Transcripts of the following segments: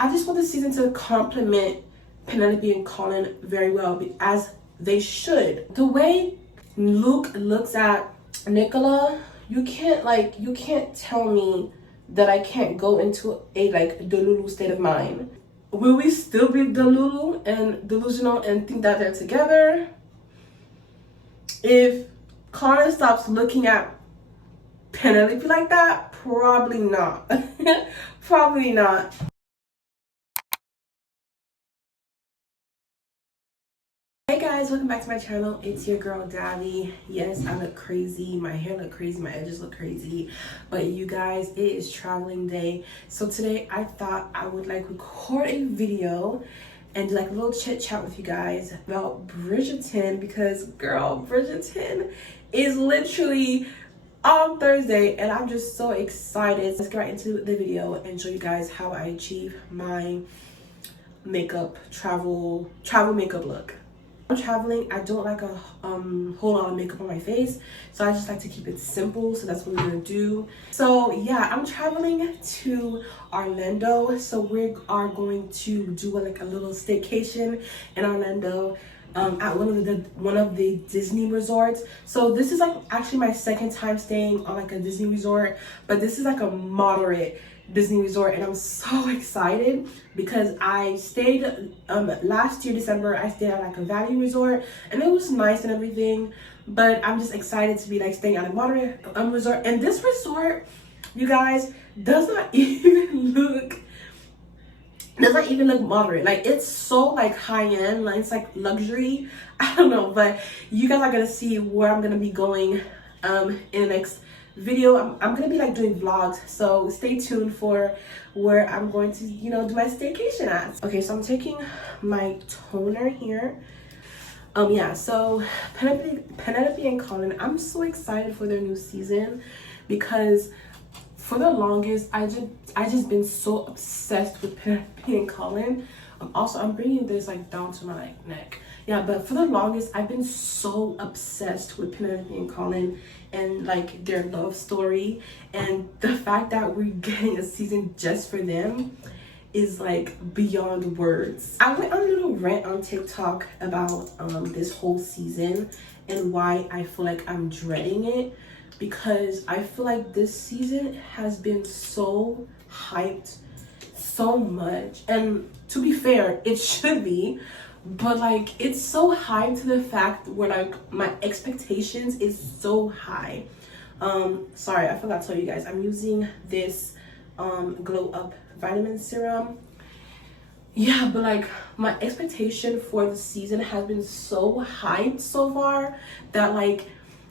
I just want the season to complement Penelope and Colin very well, as they should. The way Luke looks at Nicola, you can't tell me that I can't go into a like Delulu state of mind. Will we still be Delulu and delusional and think that they're together? If Colin stops looking at Penelope like that, probably not. Probably not. Hey guys, welcome back to my channel. It's your girl Davy. Yes, I look crazy, my hair look crazy, my edges look crazy, but you guys, it is traveling day. So today I thought I would like record a video and do like a little chit chat with you guys about Bridgerton, because girl, Bridgerton is literally on Thursday and I'm just so excited. Let's get right into the video and show you guys how I achieve my makeup travel makeup look. I'm traveling, I don't like a whole lot of makeup on my face, so I just like to keep it simple, so that's what we're gonna do. So yeah, I'm traveling to Orlando, so we are going to do like a little staycation in Orlando at one of the Disney resorts. So this is like actually my second time staying on like a Disney resort, but this is like a moderate Disney resort, and I'm so excited because I stayed last year December. I stayed at like a value resort and it was nice and everything, but I'm just excited to be like staying at a moderate resort. And this resort, you guys, does not even look moderate. Like, it's so like high end, like it's like luxury. I don't know, but you guys are gonna see where I'm gonna be going in the next video. I'm gonna be like doing vlogs, so stay tuned for where I'm going to, you know, do my staycation at. Okay, so I'm taking my toner here. Yeah, so Penelope and Colin, I'm so excited for their new season because for the longest I just been so obsessed with Penelope and Colin. Also, I'm bringing this like down to my neck. Yeah, but for the longest I've been so obsessed with Penelope and Colin and like their love story, and the fact that we're getting a season just for them is like beyond words. I went on a little rant on TikTok about this whole season and why I feel like I'm dreading it, because I feel like this season has been so hyped so much, and to be fair, it should be, but like it's so high to the fact where like my expectations is so high. Sorry, I forgot to tell you guys, I'm using this Glow Up vitamin serum. Yeah, but like my expectation for the season has been so hyped so far that like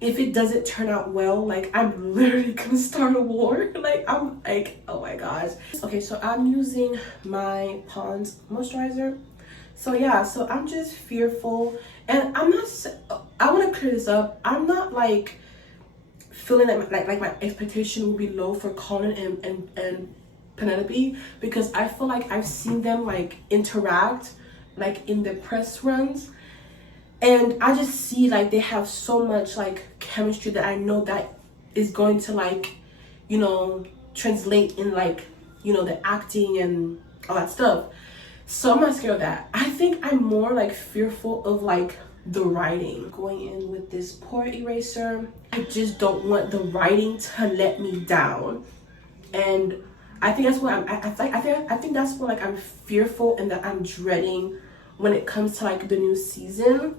if it doesn't turn out well, like I'm literally gonna start a war. Like I'm like, oh my gosh. Okay, so I'm using my Pond's moisturizer. So yeah, so I'm just fearful, and I'm not, I want to clear this up. I'm not like feeling like my expectation will be low for Colin and Penelope, because I feel like I've seen them like interact like in the press runs, and I just see like they have so much like chemistry that I know that is going to like, you know, translate in like, you know, the acting and all that stuff. So I'm not scared of that. I think I'm more like fearful of like the writing. Going in with this pore eraser, I just don't want the writing to let me down, and I think that's what I think that's what like I'm fearful and that I'm dreading when it comes to like the new season.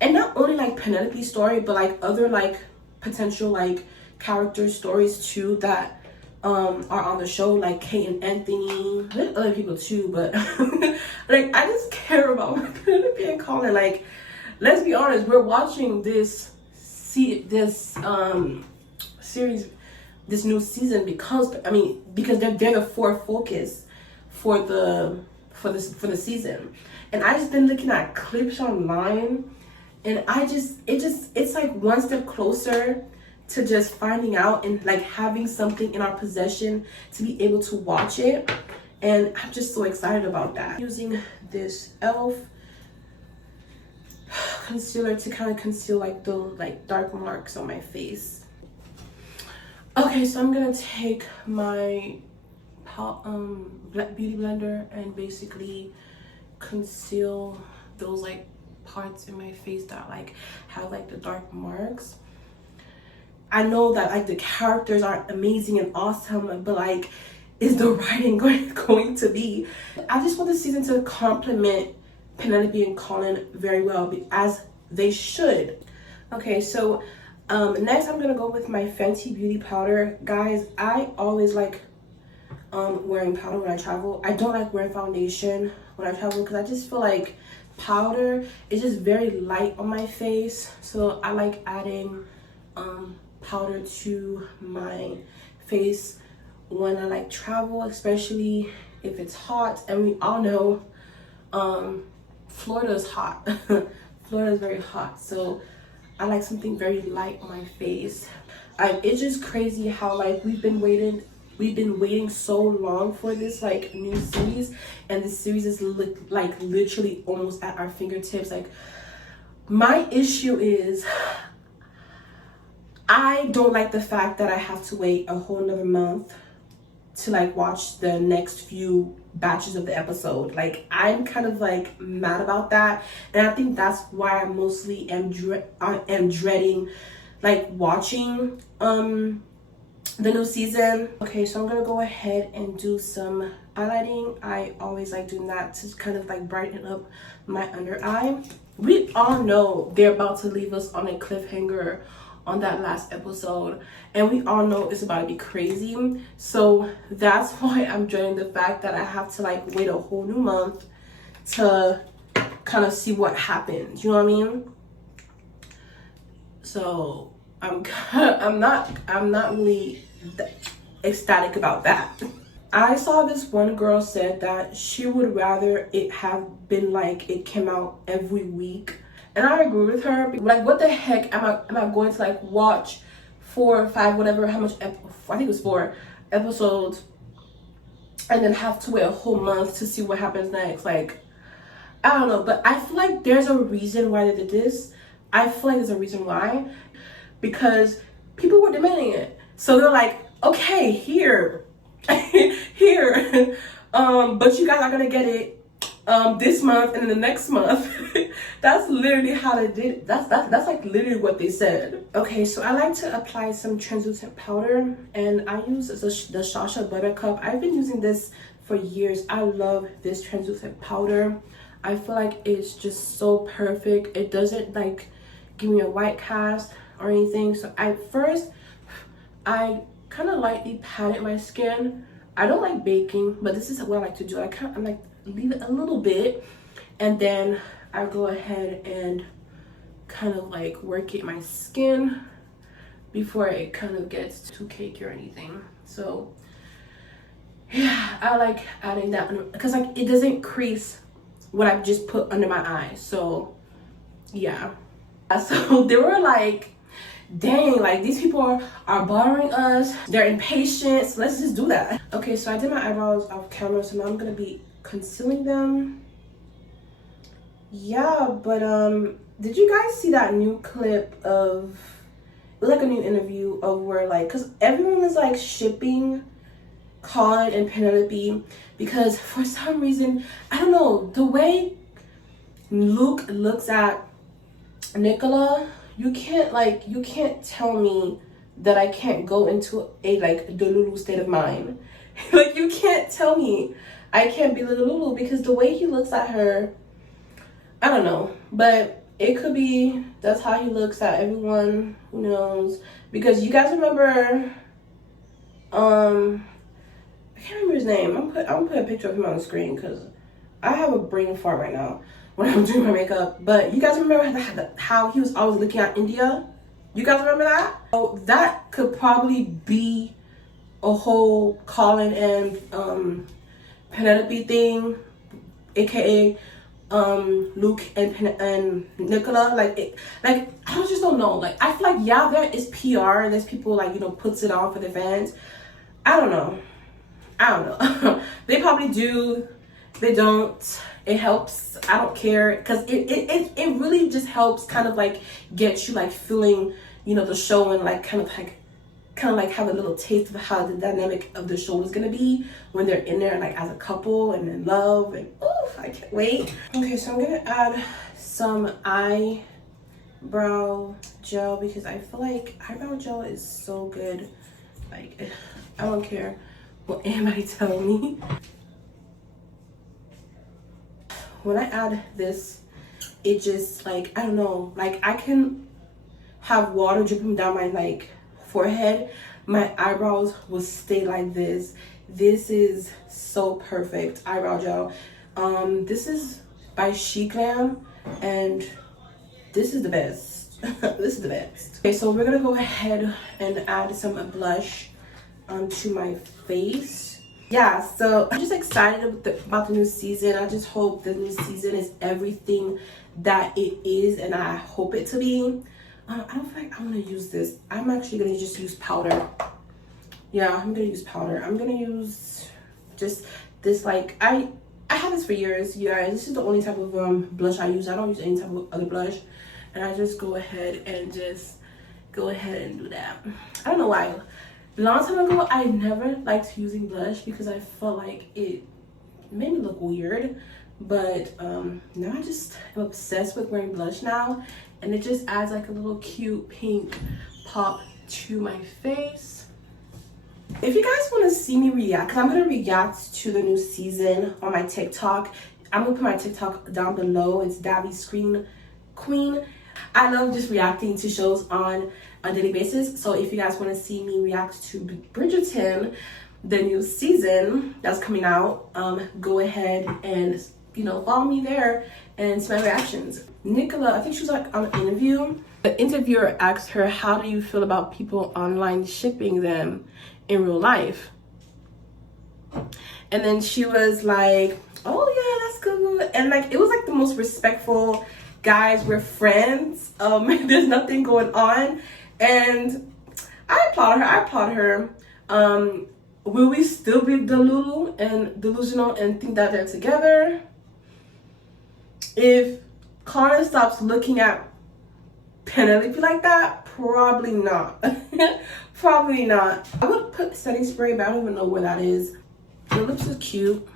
And not only like Penelope's story, but like other like potential like character stories too that are on the show, like Kate and Anthony. There's other people too, but like I just care about Penelope and Colin. Like, let's be honest, we're watching this series, this new season because they're the focus for the season. And I just been looking at clips online, and it's like one step closer to just finding out and like having something in our possession to be able to watch it, and I'm just so excited about that. Using this e.l.f. concealer to kind of conceal like the dark marks on my face. Okay, so I'm gonna take my beauty blender and basically conceal those like parts in my face that like have like the dark marks. I know that like the characters are amazing and awesome, but like, is the writing going to be? I just want the season to complement Penelope and Colin very well, as they should. Okay, so next I'm gonna go with my Fenty Beauty powder. Guys, I always like wearing powder when I travel. I don't like wearing foundation when I travel because I just feel like powder is just very light on my face. So I like adding powder to my face when I like travel, especially if it's hot. And we all know Florida is hot. Florida is very hot, so I like something very light on my face. It's just crazy how like we've been waiting so long for this like new series, and this series is like literally almost at our fingertips. Like, my issue is I don't like the fact that I have to wait a whole another month to like watch the next few batches of the episode. Like, I'm kind of like mad about that, and I think that's why I mostly am dreading like watching the new season. Okay, so I'm gonna go ahead and do some highlighting. I always like doing that to kind of like brighten up my under eye. We all know they're about to leave us on a cliffhanger on that last episode, and we all know it's about to be crazy. So that's why I'm dreading the fact that I have to like wait a whole new month to kind of see what happens, you know what I mean? So I'm not really ecstatic about that. I saw this one girl said that she would rather it have been like it came out every week. And I agree with her. Like, what the heck am I going to like watch 4 or 5, whatever, how much, I think it was 4 episodes, and then have to wait a whole month to see what happens next? Like, I don't know, but I feel like there's a reason why they did this. I feel like there's a reason why, because people were demanding it. So they're like, okay, here, here, but you guys are gonna get it this month and then the next month. That's literally how they did it. That's like literally what they said. Okay, so I like to apply some translucent powder, and I use the Shasha Buttercup. I've been using this for years. I love this translucent powder. I feel like it's just so perfect. It doesn't like give me a white cast or anything. So first I kind of lightly patted my skin. I don't like baking, but this is what I like to do. I'm like, leave it a little bit, and then I go ahead and kind of like work it my skin before it kind of gets too cakey or anything. So yeah, I like adding that because like it doesn't crease what I've just put under my eyes. So yeah, so they were like, dang, like these people are bothering us, they're impatient, so let's just do that. Okay, so I did my eyebrows off camera, so now I'm gonna be concealing them. Yeah, but did you guys see that new clip of, it was like a new interview of where like, because everyone was like shipping Colin and Penelope, because for some reason, I don't know, the way Luke looks at Nicola, you can't tell me that I can't go into a like Delulu state of mind. Like, you can't tell me I can't be little Lulu, because the way he looks at her, I don't know, but it could be that's how he looks at everyone, who knows? Because you guys remember, I can't remember his name. I'm gonna put a picture of him on the screen because I have a brain fart right now when I'm doing my makeup. But you guys remember how he was always looking at India? You guys remember that? So that could probably be a whole Colin and Penelope thing, aka Luke and Nicola. Like I just don't know. Like, I feel like, yeah, there is PR, there's people like, you know, puts it on for the fans. I don't know. They probably do, they don't. It helps. I don't care, because it really just helps kind of like get you like feeling, you know, the show, and like kind of like kind of like have a little taste of how the dynamic of the show is gonna be when they're in there like as a couple and in love, and oh, I can't wait. Okay, so I'm gonna add some eyebrow gel because I feel like eyebrow gel is so good. Like, I don't care what anybody tell me. When I add this, it just like, I don't know, like I can have water dripping down my like forehead, my eyebrows will stay like this. This is so perfect eyebrow gel. This is by Glam, and this is the best. This is the best. Okay, so we're gonna go ahead and add some blush onto my face. Yeah, so I'm just excited about the new season. I just hope the new season is everything that it is, and I hope it to be. I don't feel like I'm gonna use this. I'm actually gonna just use powder. Yeah, I'm gonna use powder. I'm gonna use just this, like, I had this for years, you guys. This is the only type of blush I use. I don't use any type of other blush. And I just go ahead and do that. I don't know why. Long time ago, I never liked using blush because I felt like it made me look weird. But now I just am obsessed with wearing blush now, and it just adds like a little cute pink pop to my face. If you guys want to see me react, because I'm going to react to the new season on my TikTok, I'm going to put my TikTok down below. It's Davy Screen Queen. I love just reacting to shows on a daily basis. So if you guys want to see me react to Bridgerton, the new season that's coming out, go ahead and, you know, follow me there and see my reactions. Nicola, I think she was like on an interview. The interviewer asked her, how do you feel about people online shipping them in real life? And then she was like, oh yeah, that's good. And like, it was like the most respectful, guys, we're friends. There's nothing going on. And I applaud her. Will we still be delusional and think that they're together? If Connor stops looking at Penelope like that, probably not. Probably not. I would put setting spray, but I don't even know where that is. The lips are cute.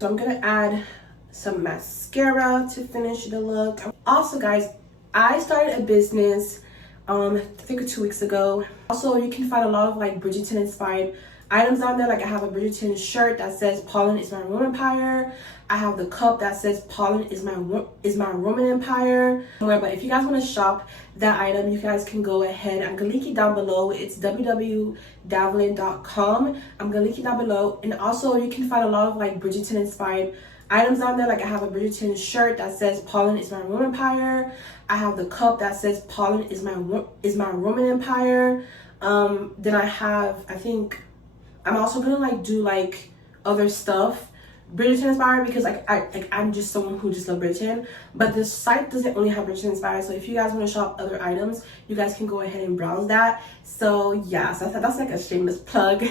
So I'm gonna add some mascara to finish the look. Also, guys, I started a business I think 2 weeks ago. Also, you can find a lot of like Bridgerton inspired items on there. Like I have a Bridgerton shirt that says Pollen is my Roman Empire. I have the cup that says Pollen is my Roman Empire. But if you guys want to shop that item, you guys can go ahead. I'm gonna link it down below. It's www.davlin.com. I'm gonna link it down below. And also, you can find a lot of like Bridgerton inspired items on there. Like I have a Bridgerton shirt that says Pollen is my Roman Empire. I have the cup that says Pollen is my Roman Empire. Then I have, I think I'm also gonna like do like other stuff Bridgerton inspired, because like I'm just someone who just love Bridgerton, but the site doesn't only have Bridgerton inspired. So if you guys want to shop other items, you guys can go ahead and browse that. So yeah, so that's like a shameless plug.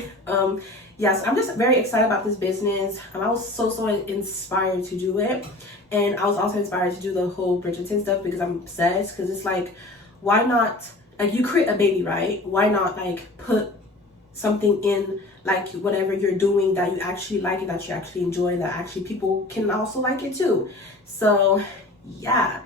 Yes, I'm just very excited about this business. I was so inspired to do it, and I was also inspired to do the whole Bridgerton stuff because I'm obsessed. Because it's like, why not, like, you create a baby, right? Why not like put something in like whatever you're doing that you actually like and that you actually enjoy, that actually people can also like it too. So yeah.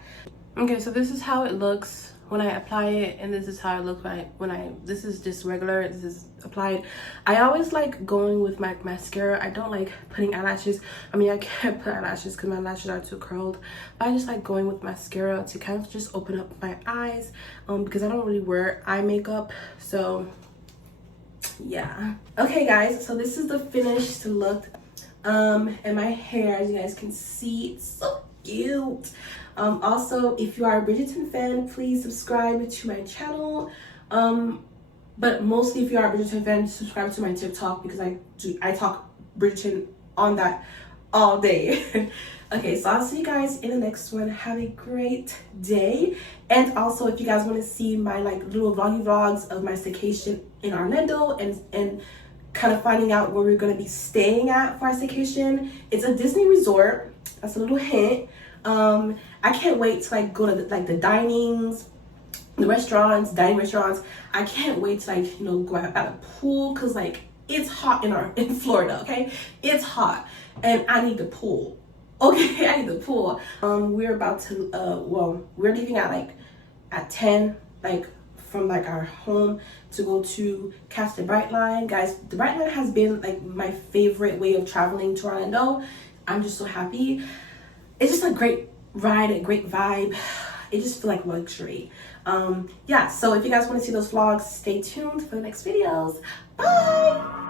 Okay, so this is how it looks when I apply it, and this is how it looks when I this is just regular, this is applied. I always like going with my mascara. I don't like putting eyelashes. I mean, I can't put eyelashes because my lashes are too curled, but I just like going with mascara to kind of just open up my eyes, because I don't really wear eye makeup. So yeah. Okay guys, so this is the finished look, and my hair, as you guys can see, it's so cute. Also, if you are a Bridgerton fan, please subscribe to my channel, but mostly if you are a Bridgerton fan, subscribe to my TikTok, because I talk Bridgerton on that all day. Okay, so I'll see you guys in the next one. Have a great day. And also, if you guys want to see my like little vlogs of my staycation in Orlando and kind of finding out where we're going to be staying at for our staycation, it's a Disney resort. That's a little hint. I can't wait to like go to like the dinings the restaurants, dining restaurants. I can't wait to like, you know, go out at a pool, because like it's hot in Florida, okay? It's hot and I need the pool. Okay, I need the pool. We're about to well, we're leaving at 10, like from like our home to go to catch the Bright Line. Guys, the Bright Line has been like my favorite way of traveling to Orlando. I'm just so happy. It's just a great ride, a great vibe. It just feels like luxury. Yeah, so if you guys want to see those vlogs, stay tuned for the next videos. Bye.